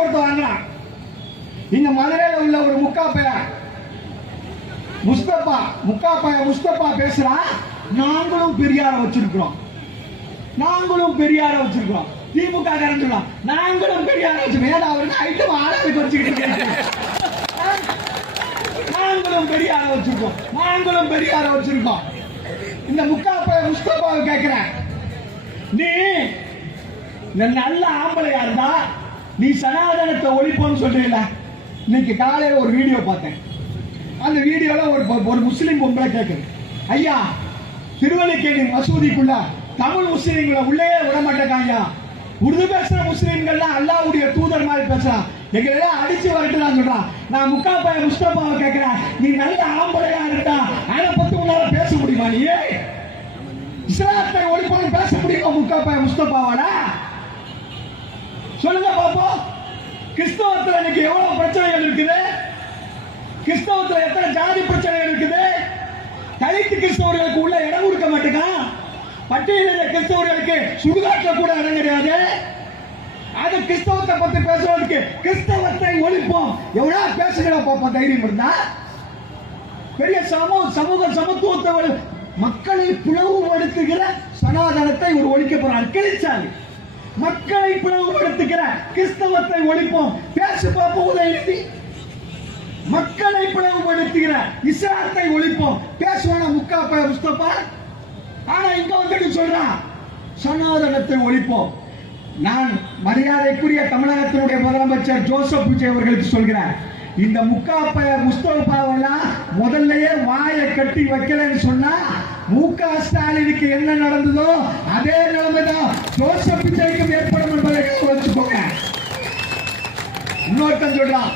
ஒருத்த வாங்குறான். இங்க மதுரையில் உள்ள ஒரு முஸ்தபா பேசுறான். நாங்களும் பெரியார வச்சிருக்கிறோம், திமுக காரன் சொல்றான் நாங்களும் பெரியார வச்சிருக்கோம். அவருக்கு ஐட்டம் ஆளாளுக்கு வச்சுக்கிட்டு நாங்களும் பெரியார வச்சிருக்கோம். இந்த முஸ்தபாவை கேட்கிறேன், நீ நல்ல ஆம்பளையா இருந்தா நீ சனாதனத்தை ஒழிப்போன்னு சொல்றீல. இன்னைக்கு காலையில ஒரு வீடியோ பார்த்தேன். அந்த வீடியோல ஒரு முஸ்லீம் பொம்பளை கேட்குது, ஐயா திருவல்லிக்கேணி மசூதிக்குள்ள தமிழ் முஸ்லீம்களை உள்ளே விட மாட்டேங்க, உருது பேசுற முஸ்லீம்கள்லாம் அல்லாஹ்வுடைய தூதர் மாதிரி பேசுறான், எங்களெல்லாம் அடிச்சு வரட்டுதான் சொல்றான். நான் முஸ்தபாவை கேட்கிறேன், நீ நல்ல ஆம்பளையா இருந்தா அதை பத்தி உன்னால பேச முடியுமா? நீ இஸ்லாத்தை ஒழிப்போம் பேச முடியுமா முஸ்தபாவால? சொல்லுங்க பாப்போம். கிறிஸ்தவத்தில் இன்னைக்கு எவ்வளவு பிரச்சனைகள் இருக்குது? கிறிஸ்தவத்தில் எத்தனை ஜாதி பிரச்சனைகள் இருக்குது? தலித்து கிறிஸ்தவர்களுக்கு உள்ள இடம் கொடுக்க மாட்டேங்க. பட்டியலிட கிறிஸ்தவர்களுக்கு சுடுகாட்டில் கூட இடம் கிடையாது. அது கிறிஸ்தவத்தை பத்தி பேசுறதுக்கு கிறிஸ்தவத்தை ஒழிப்போம் எவ்வளவு பேசுகிற பாப்பா தைரியம் இருந்தா? பெரிய சமூக சமத்துவத்தை மக்களை பிளவுபடுத்துகிற சனாதனத்தை ஒரு ஒழிக்க போறான் கிழிச்சாரு. மக்களை பிளவுபடுத்துகிற கிறிஸ்தவத்தை ஒழிப்போம் பேசு பாப்போம் உதயநிதி. மக்களை பிளவுபடுத்துகிற இஸ்லாத்தை ஒழிப்போம் பேசுவான முஸ்தபா. ஆனா இங்க வந்துட்டு சொல்றான் சனாதனத்தை ஒழிப்போம். நான் மரியாதைக்குரிய தமிழகத்தினுடைய முதலமைச்சர் ஜோசப் விஜய் அவர்களுக்கு சொல்கிறேன், இந்த முஸ்தபாவெல்லாம் முதல்லயே வாயை கட்டி வைக்கலன்னு சொன்னா முக ஸ்டாலினுக்கு என்ன நடந்ததோ அதே நிலைமைதான் ஜோசப் விஜய்க்கும் ஏற்படும் என்பதை வச்சுக்கோங்க. இன்னொருத்தன் சொல்றான்,